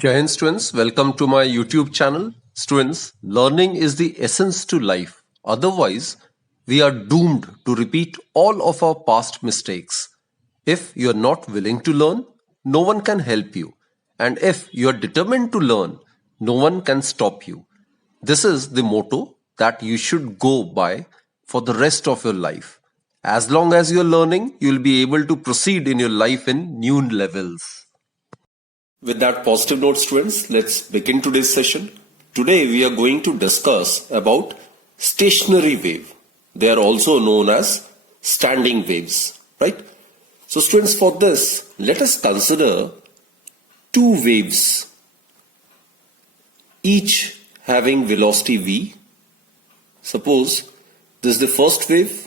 Jai Hind students, welcome to my YouTube channel. Students, learning is the essence to life. Otherwise, we are doomed to repeat all of our past mistakes. If you are not willing to learn, no one can help you. And if you are determined to learn, no one can stop you. This is the motto that you should go by for the rest of your life. As long as you are learning, you will be able to proceed in your life in new levels. With that positive note, students, let's begin today's session. Today we are going to discuss about stationary wave. They are also known as standing waves, right? So students, for this, let us consider two waves, each having velocity v. Suppose this is the first wave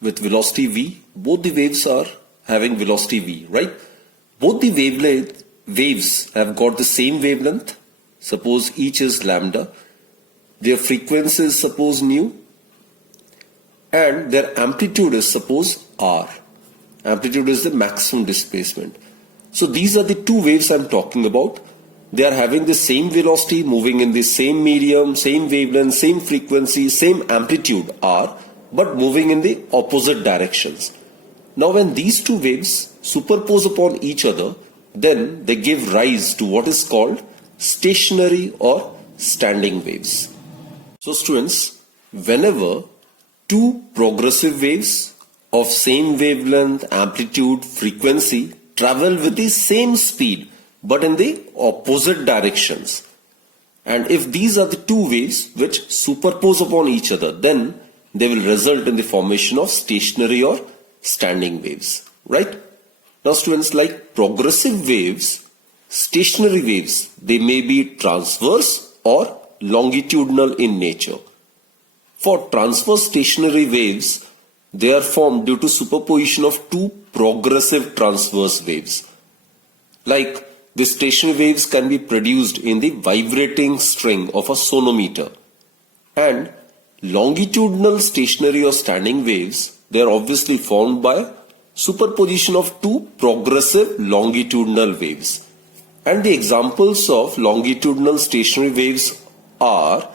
with velocity v. Both the waves are having velocity v, right? Both the waves have got the same wavelength. Suppose each is lambda. Their frequency is suppose nu. And their amplitude is suppose r. Amplitude is the maximum displacement. So these are the two waves I am talking about. They are having the same velocity, moving in the same medium, same wavelength, same frequency, same amplitude r, but moving in the opposite directions. Now when these two waves superpose upon each other, then they give rise to what is called stationary or standing waves. So students, whenever two progressive waves of same wavelength, amplitude, frequency travel with the same speed but in the opposite directions, and if these are the two waves which superpose upon each other, then they will result in the formation of stationary or standing waves, right? Now students, like progressive waves, stationary waves, they may be transverse or longitudinal in nature. For transverse stationary waves, they are formed due to superposition of two progressive transverse waves. Like the stationary waves can be produced in the vibrating string of a sonometer. And longitudinal stationary or standing waves, they are obviously formed by superposition of two progressive longitudinal waves. And the examples of longitudinal stationary waves are,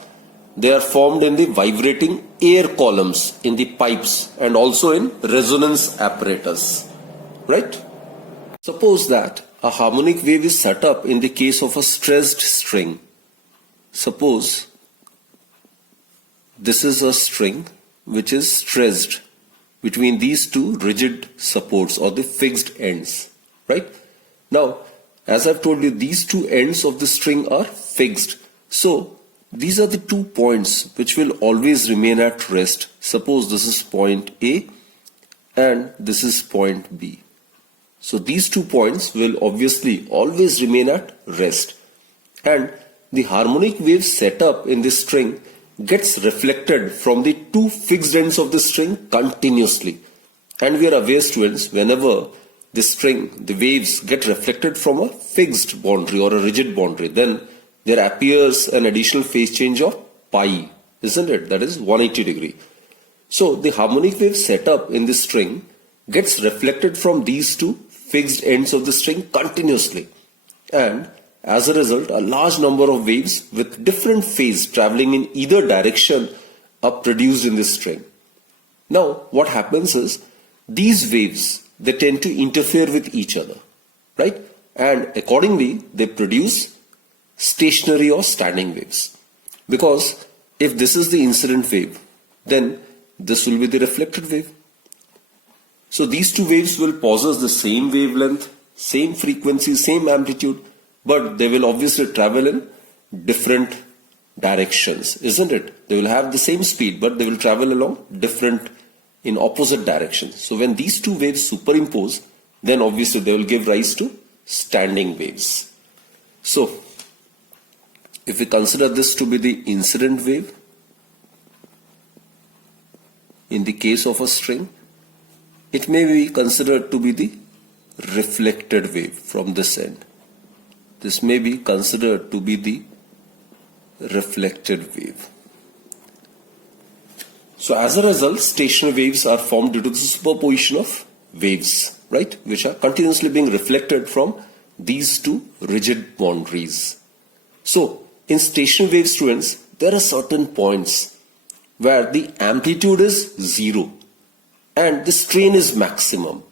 they are formed in the vibrating air columns in the pipes and also in resonance apparatus, right? Suppose that a harmonic wave is set up in the case of a stressed string. Suppose this is a string which is stressed between these two rigid supports or the fixed ends, right? Now, as I've told you, these two ends of the string are fixed. So, these are the 2 points which will always remain at rest. Suppose this is point A and this is point B. So, these 2 points will obviously always remain at rest. And the harmonic wave set up in this string gets reflected from the two fixed ends of the string continuously. And we are aware, students, whenever the string, the waves get reflected from a fixed boundary or a rigid boundary, then there appears an additional phase change of pi, isn't it? That is 180 degree. So the harmonic wave set up in this string gets reflected from these two fixed ends of the string continuously. And as a result, a large number of waves with different phase traveling in either direction are produced in this string. Now, what happens is, these waves, they tend to interfere with each other, right? And accordingly, they produce stationary or standing waves. Because if this is the incident wave, then this will be the reflected wave. So these two waves will possess the same wavelength, same frequency, same amplitude, but they will obviously travel in different directions, isn't it? They will have the same speed, but they will travel along different, in opposite directions. So when these two waves superimpose, then obviously they will give rise to standing waves. So if we consider this to be the incident wave, in the case of a string, it may be considered to be the reflected wave from this end. This may be considered to be the reflected wave. So as a result, stationary waves are formed due to the superposition of waves, right, which are continuously being reflected from these two rigid boundaries. So, in stationary wave, students, there are certain points where the amplitude is 0 and the strain is maximum.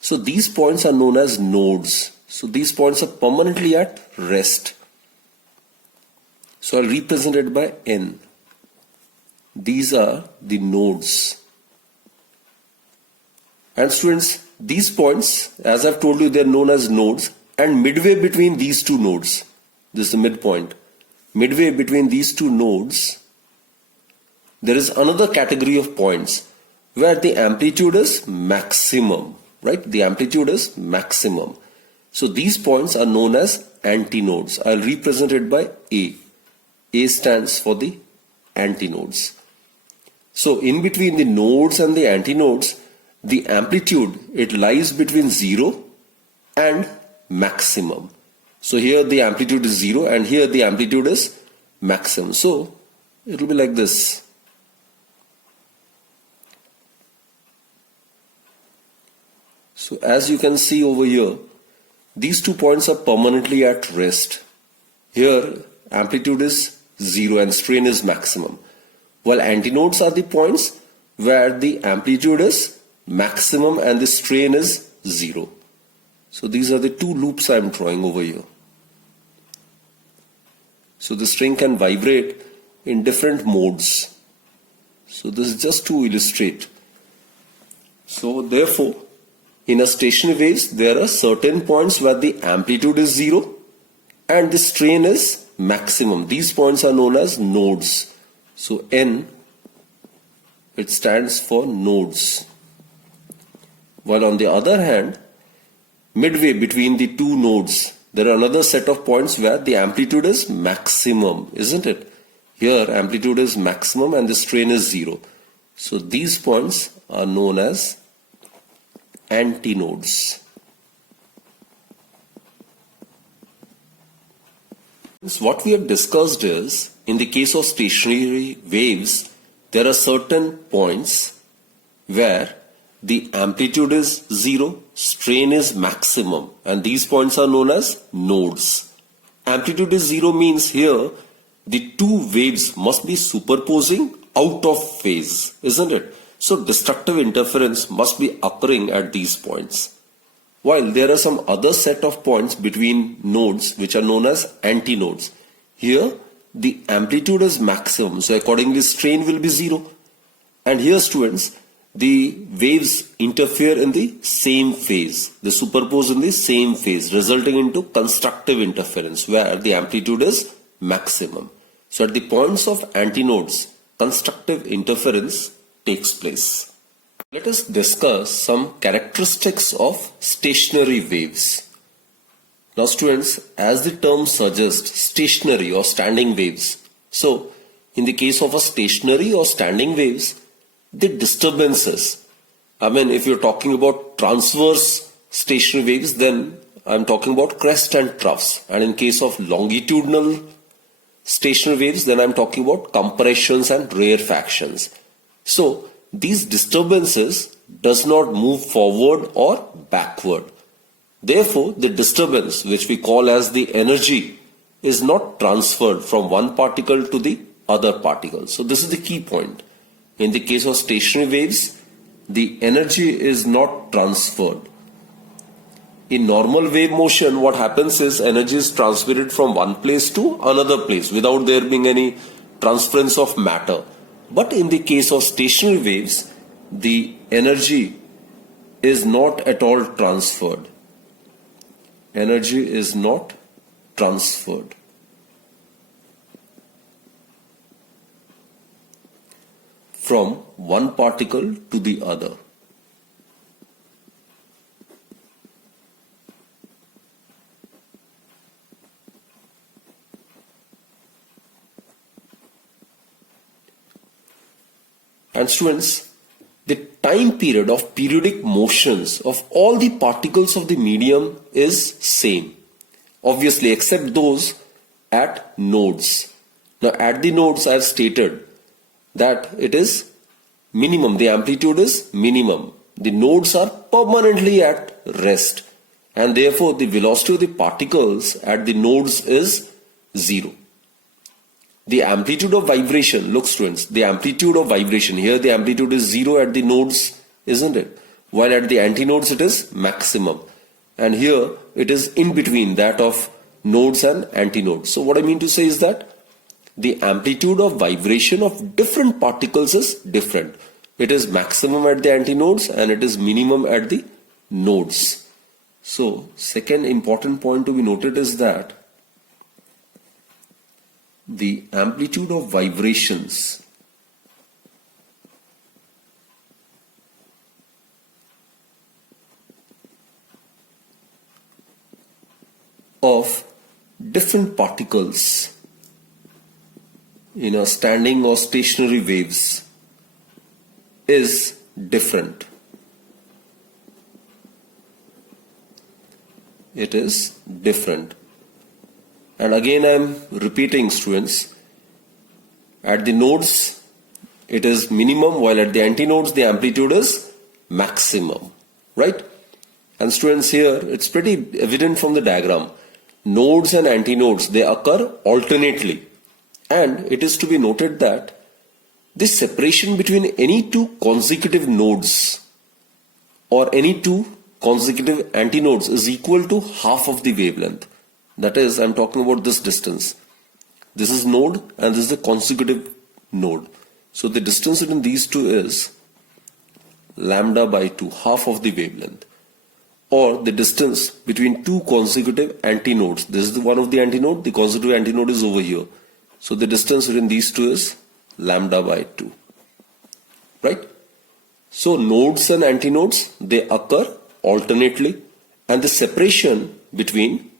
So, these points are known as nodes. So, these points are permanently at rest. So, I'll represent it by N. These are the nodes. And students, these points, as I've told you, they're known as nodes, and midway between these two nodes, this is the midpoint, midway between these two nodes, there is another category of points where the amplitude is maximum, right? The amplitude is maximum. So these points are known as antinodes. I'll represent it by A. A stands for the antinodes. So in between the nodes and the antinodes, the amplitude, it lies between 0 and maximum. So here the amplitude is 0 and here the amplitude is maximum. So it will be like this. So as you can see over here, these 2 points are permanently at rest. Here amplitude is 0 and strain is maximum. While antinodes are the points where the amplitude is maximum and the strain is 0. So these are the 2 loops I am drawing over here. So the string can vibrate in different modes. So this is just to illustrate. So therefore, in a stationary waves, there are certain points where the amplitude is 0 and the strain is maximum. These points are known as nodes. So N, it stands for nodes. While on the other hand, midway between the 2 nodes, there are another set of points where the amplitude is maximum, isn't it? Here amplitude is maximum and the strain is 0. So these points are known as antinodes. What we have discussed is, in the case of stationary waves, there are certain points where the amplitude is 0, strain is maximum, and these points are known as nodes. Amplitude is 0 means here the 2 waves must be superposing out of phase, isn't it? So destructive interference must be occurring at these points. While there are some other set of points between nodes which are known as antinodes. Here the amplitude is maximum, so accordingly strain will be 0. And here students, the waves interfere in the same phase. They superpose in the same phase, resulting into constructive interference where the amplitude is maximum. So at the points of antinodes, constructive interference takes place. Let us discuss some characteristics of stationary waves. Now students, as the term suggests, stationary or standing waves. So in the case of a stationary or standing waves, the disturbances, if you're talking about transverse stationary waves, then I'm talking about crest and troughs. And in case of longitudinal stationary waves, then I'm talking about compressions and rarefactions. So these disturbances does not move forward or backward. Therefore, the disturbance, which we call as the energy, is not transferred from one particle to the other particle. So this is the key point. In the case of stationary waves, the energy is not transferred. In normal wave motion, what happens is energy is transmitted from one place to another place without there being any transference of matter. But in the case of stationary waves, the energy is not at all transferred. Energy is not transferred. From one particle to the other. And students, the time period of periodic motions of all the particles of the medium is same. Obviously, except those at nodes. Now, at the nodes, I have stated that it is minimum, the amplitude is minimum. The nodes are permanently at rest and therefore the velocity of the particles at the nodes is 0. The amplitude of vibration, look students, the amplitude of vibration, here the amplitude is 0 at the nodes, isn't it? While at the antinodes it is maximum. And here it is in between that of nodes and antinodes. So what I mean to say is that the amplitude of vibration of different particles is different. It is maximum at the antinodes and it is minimum at the nodes. So second important point to be noted is that the amplitude of vibrations of different particles in a standing or stationary waves is different. It is different. And again I am repeating, students, at the nodes it is minimum, while at the antinodes the amplitude is maximum, right? And students, here it's pretty evident from the diagram. Nodes and antinodes, they occur alternately, and it is to be noted that the separation between any two consecutive nodes or any two consecutive antinodes is equal to half of the wavelength. That is, I am talking about this distance. This is node and this is the consecutive node. So the distance between these two is lambda by 2, half of the wavelength. Or the distance between two consecutive antinodes. This is one of the antinode, the consecutive antinode is over here. So the distance between these two is lambda by 2. Right? So nodes and antinodes, they occur alternately, and the separation between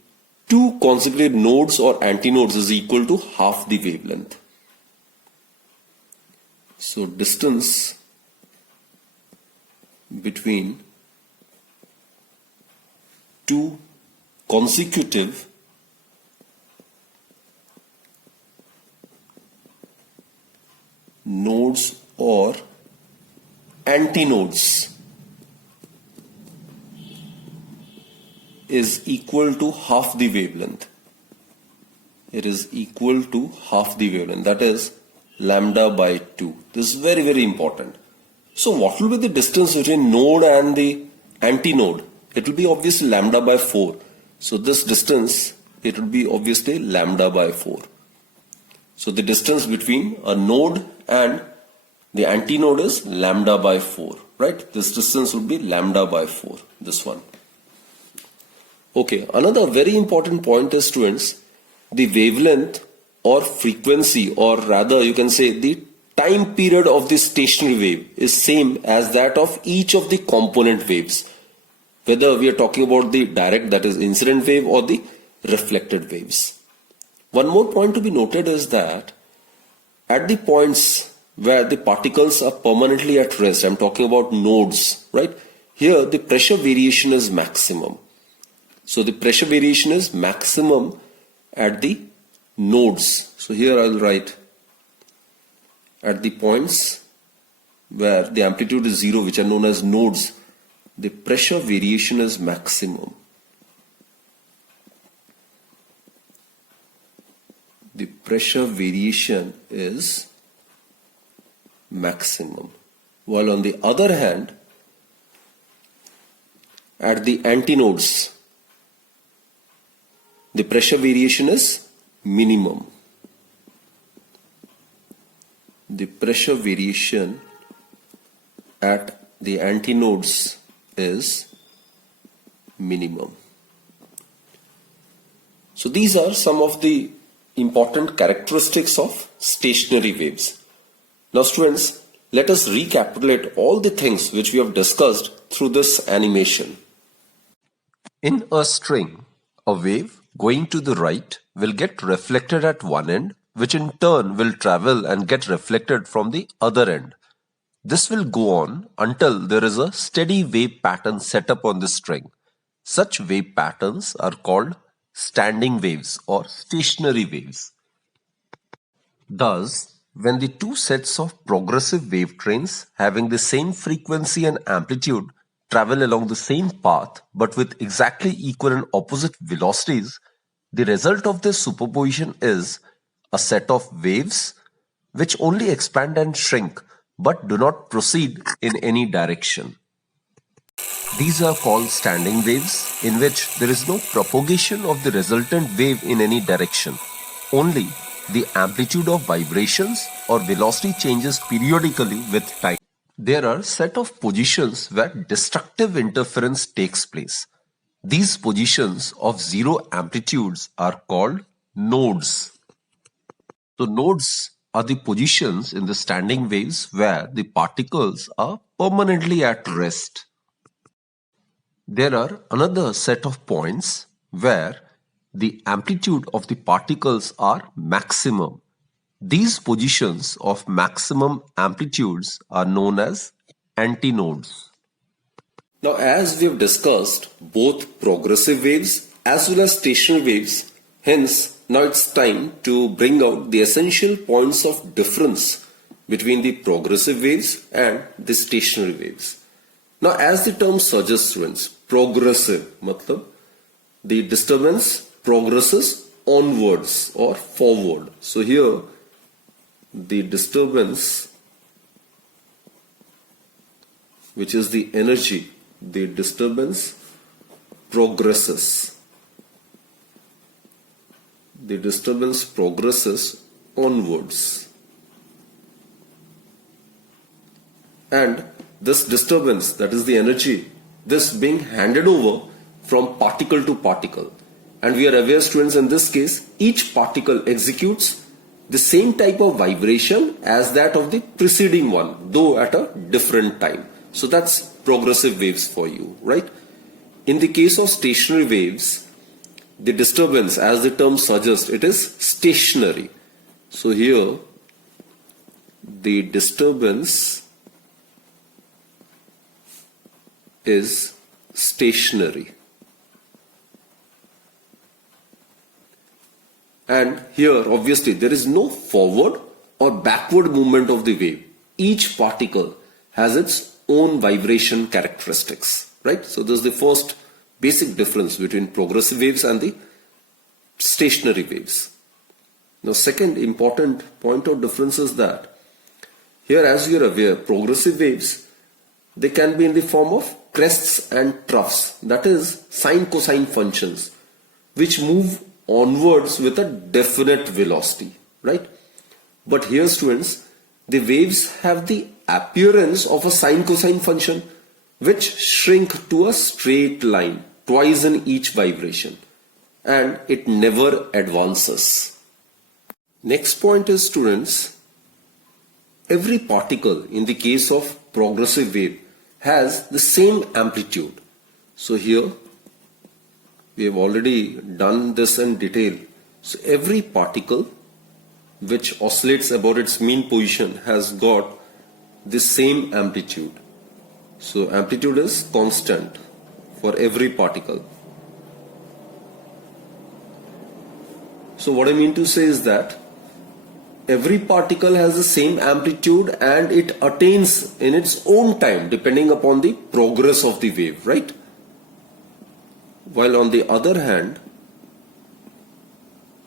two consecutive nodes or antinodes is equal to half the wavelength. So distance between two consecutive nodes or antinodes is equal to half the wavelength. It is equal to half the wavelength, that is lambda by 2. This is very, very important. So what will be the distance between node and the antinode? It will be obviously lambda by 4. So this distance, it will be obviously lambda by 4. So the distance between a node and the antinode is lambda by 4, right? This distance will be lambda by 4, this one. Okay, another very important point is, students, the wavelength or frequency, or rather you can say the time period of the stationary wave is same as that of each of the component waves, whether we are talking about the direct, that is incident wave, or the reflected waves. One more point to be noted is that at the points where the particles are permanently at rest, I'm talking about nodes, right? Here the pressure variation is maximum. So the pressure variation is maximum at the nodes. So here I'll write at the points where the amplitude is 0, which are known as nodes, the pressure variation is maximum. The pressure variation is maximum. While on the other hand, at the antinodes, the pressure variation is minimum. The pressure variation at the antinodes is minimum. So these are some of the important characteristics of stationary waves. Now students, let us recapitulate all the things which we have discussed through this animation. In a string, a wave going to the right will get reflected at one end, which in turn will travel and get reflected from the other end. This will go on until there is a steady wave pattern set up on the string. Such wave patterns are called standing waves or stationary waves. Thus, when the two sets of progressive wave trains having the same frequency and amplitude travel along the same path but with exactly equal and opposite velocities, the result of this superposition is a set of waves which only expand and shrink but do not proceed in any direction. These are called standing waves, in which there is no propagation of the resultant wave in any direction. Only the amplitude of vibrations or velocity changes periodically with time. There are set of positions where destructive interference takes place. These positions of zero amplitudes are called nodes. So nodes are the positions in the standing waves where the particles are permanently at rest. There are another set of points where the amplitude of the particles are maximum. These positions of maximum amplitudes are known as antinodes. Now, as we have discussed both progressive waves as well as stationary waves, hence now it's time to bring out the essential points of difference between the progressive waves and the stationary waves. Now, as the term suggests, students, progressive matlab the disturbance progresses onwards or forward. So here the disturbance, which is the energy, the disturbance progresses. The disturbance progresses onwards. And this disturbance, that is the energy, this being handed over from particle to particle. And we are aware, students, in this case, each particle executes the same type of vibration as that of the preceding one, though at a different time. So that's progressive waves for you, right? In the case of stationary waves, the disturbance, as the term suggests, it is stationary. So here, the disturbance is stationary. And here, obviously, there is no forward or backward movement of the wave. Each particle has its own vibration characteristics, right? So this is the first basic difference between progressive waves and the stationary waves. Now, second important point of difference is that here, as you are aware, progressive waves, they can be in the form of crests and troughs, that is sine cosine functions, which move onwards with a definite velocity, right? But here, students, the waves have the appearance of a sine cosine function which shrink to a straight line twice in each vibration, and it never advances. Next point is, students, every particle in the case of progressive wave has the same amplitude. So here we have already done this in detail. So every particle which oscillates about its mean position has got the same amplitude. So amplitude is constant for every particle. So what I mean to say is that every particle has the same amplitude and it attains in its own time depending upon the progress of the wave, right? While on the other hand,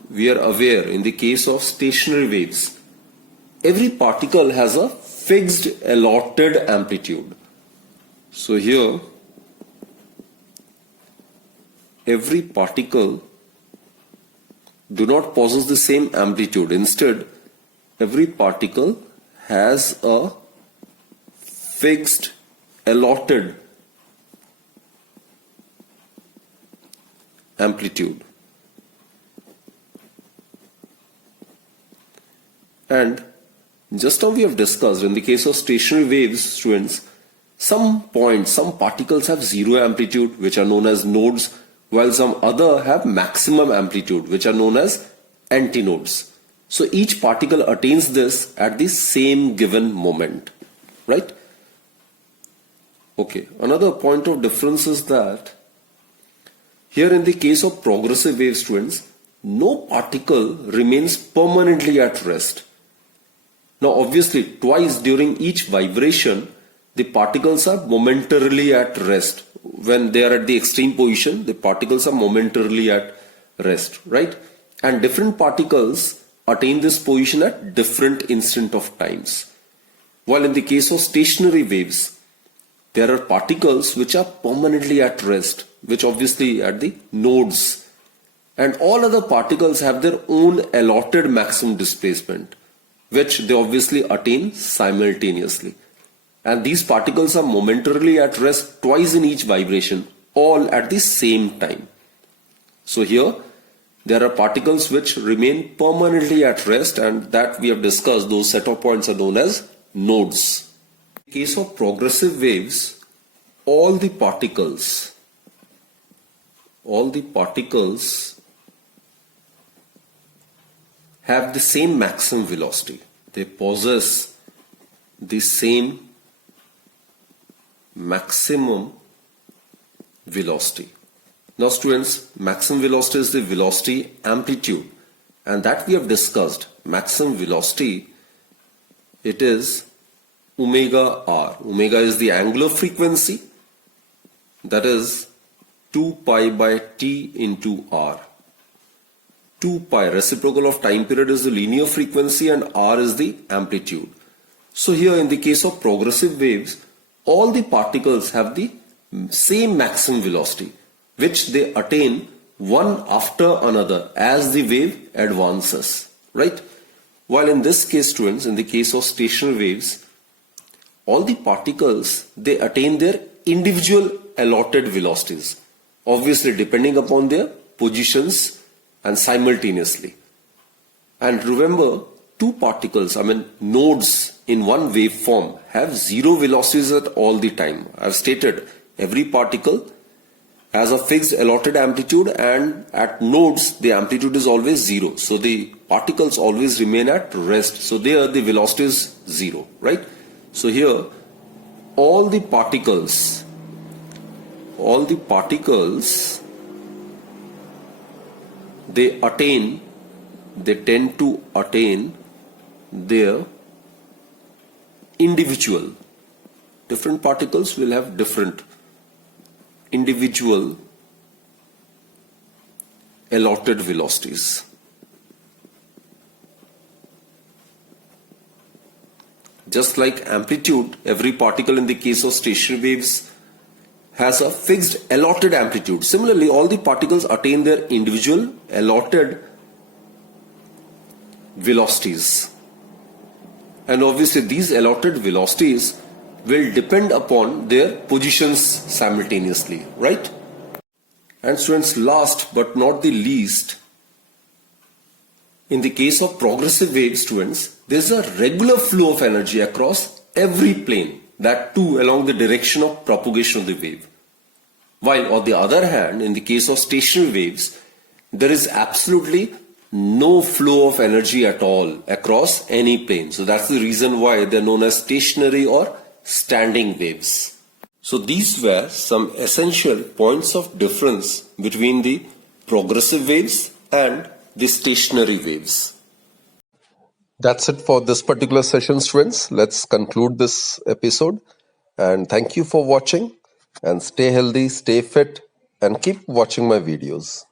we are aware in the case of stationary waves, every particle has a fixed allotted amplitude. So here, every particle do not possess the same amplitude. Instead, every particle has a fixed allotted amplitude. And just how we have discussed, in the case of stationary waves, students, some points, some particles have zero amplitude, which are known as nodes, while some other have maximum amplitude, which are known as antinodes. So each particle attains this at the same given moment, right? Okay, another point of difference is that here in the case of progressive wave, students, no particle remains permanently at rest. Now obviously twice during each vibration, the particles are momentarily at rest. When they are at the extreme position, the particles are momentarily at rest, right? And different particles attain this position at different instant of times. While in the case of stationary waves, there are particles which are permanently at rest, which obviously at the nodes. And all other particles have their own allotted maximum displacement, which they obviously attain simultaneously. And these particles are momentarily at rest twice in each vibration, all at the same time. So here, there are particles which remain permanently at rest, and that we have discussed, those set of points are known as nodes. In case of progressive waves, all the particles have the same maximum velocity. They possess the same maximum velocity. Now students, maximum velocity is the velocity amplitude, and that we have discussed. Maximum velocity, it is omega r. Omega is the angular frequency, that is 2 pi by t into r. 2 pi, reciprocal of time period, is the linear frequency and r is the amplitude. So here in the case of progressive waves, all the particles have the same maximum velocity, which they attain one after another as the wave advances, right? While in this case, students, in the case of stationary waves, all the particles, they attain their individual allotted velocities, obviously depending upon their positions and simultaneously. And remember, two particles, nodes in one waveform have zero velocities at all the time. I've stated every particle has a fixed allotted amplitude, and at nodes the amplitude is always zero. So the particles always remain at rest. So there the velocity is zero, right? So here all the particles they tend to attain their individual. Different particles will have different individual allotted velocities. Just like amplitude, every particle in the case of stationary waves has a fixed allotted amplitude. Similarly, all the particles attain their individual allotted velocities. And obviously these allotted velocities will depend upon their positions simultaneously, right? And students, last but not the least, in the case of progressive wave, students, there's a regular flow of energy across every plane, that too along the direction of propagation of the wave. While on the other hand, in the case of stationary waves, there is absolutely no flow of energy at all across any plane. So that's the reason why they're known as stationary or standing waves. So these were some essential points of difference between the progressive waves and the stationary waves. That's it for this particular session, students. Let's conclude this episode. And thank you for watching. And stay healthy, stay fit, and keep watching my videos.